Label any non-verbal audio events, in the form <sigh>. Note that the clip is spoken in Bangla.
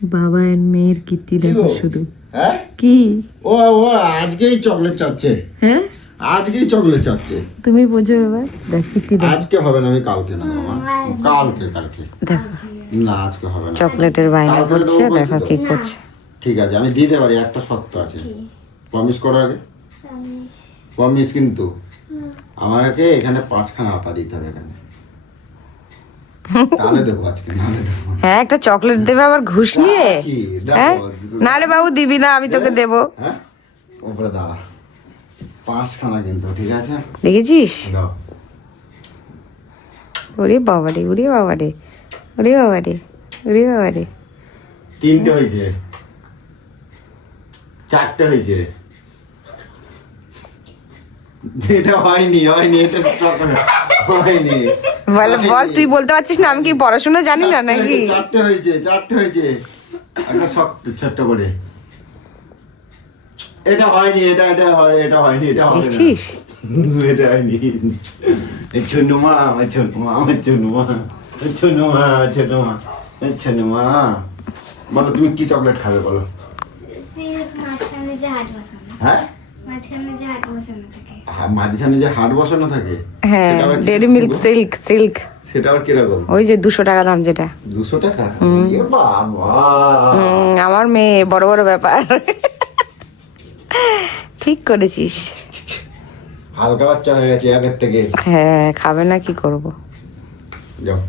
বাবা আর মেয়ের কীর্তি দেখো শুধু। হ্যাঁ? কি? ও ও আজকেই চকলেট চাচ্ছে। হ্যাঁ? আজকেই চকলেট চাচ্ছে। তুমি বোঝো এবার দেখ কীর্তি দেখ। আজকে হবে না আমি কালকে না মামা কালকে কালকে। দেখো। না আজকে হবে না। চকলেটের বায়না করছে দেখো কি করছে। ঠিক আছে আমি দিতে পারি একটা শর্ত আছে। প্রমিস করো আগে। প্রমিস কিন্তু আমাকে এখানে পাঁচখানা আতা দিতে হবে এখানে। তাহলে দেবো আজকে নাহলে দেবো হ্যাঁ একটা চকলেট দেবে আবার ঘুষ নিয়ে? হ্যাঁ? না রে বাবু দিবি না আমি তোকে দেবো? হ্যাঁ? উপরে দাঁড়া। পাঁচখানা কিন্তু ঠিক আছে? দেখেছিস? দাও। ওরে ওরে বাবারে ওরে ওরে বাবারে। তিনটে হয়েছে। চারটে হয়েছে। এটা হয়নি হয়নি এটা হয়নি। বল বল তুই বলতে পারছিস না আমি কি পড়াশোনা জানি না নাকি? চারটে হয়েছে চারটে হয়েছে। একটা শক্ত ছোট্ট করে। এটা হয়নি এটা এটা হয় এটা হয়নি এটা হবে দেখছিস? <laughs> এটা হয়নি। এই ছোনু মা আমার ছোনু মা আমার ছোনু মা ছোনু মা ছোনু মা ছোনু মা। বলো তুমি কি চকলেট খাবে বলো? হ্যাঁ? মাঝখানে যে হাট বসানো থাকে। হ্যাঁ সেটা ডেরি মিল্ক সিল্ক সিল্ক সেটা আবার কীরকম? ওই যে দুশো টাকা দাম যেটা। দুশো টাকা? আমার মেয়ে বড় বড় ব্যাপার। ঠিক করেছিস। হালকা বাচ্চা হয়ে গেছে আগের থেকে। হ্যাঁ খাবে না কি করব? যাও।